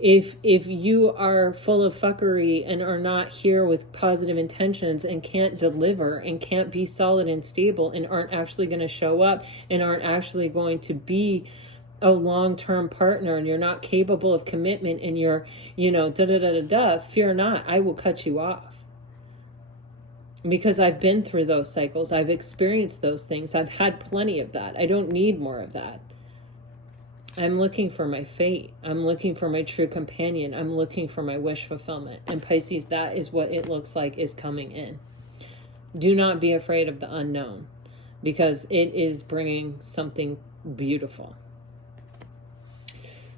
If you are full of fuckery and are not here with positive intentions and can't deliver and can't be solid and stable and aren't actually going to show up and aren't actually going to be a long-term partner and you're not capable of commitment and you're, fear not, I will cut you off. Because I've been through those cycles. I've experienced those things. I've had plenty of that. I don't need more of that. I'm looking for my fate. I'm looking for my true companion. I'm looking for my wish fulfillment. And Pisces, that is what it looks like is coming in. Do not be afraid of the unknown because it is bringing something beautiful.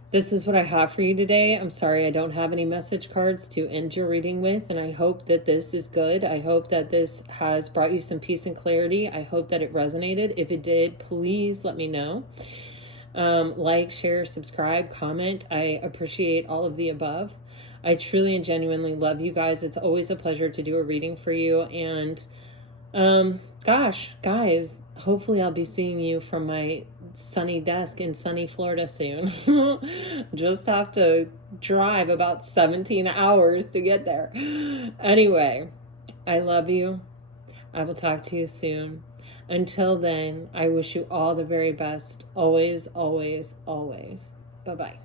This is what I have for you today. I'm sorry I don't have any message cards to end your reading with, and I hope that this is good. I hope that this has brought you some peace and clarity. I hope that it resonated. If it did, please let me know. Like, share, subscribe, comment. I appreciate all of the above. I truly and genuinely love you guys. It's always a pleasure to do a reading for you. And gosh, guys, hopefully I'll be seeing you from my sunny desk in sunny Florida soon. Just have to drive about 17 hours to get there. Anyway, I love you. I will talk to you soon. Until then, I wish you all the very best. Always, always, always. Bye-bye.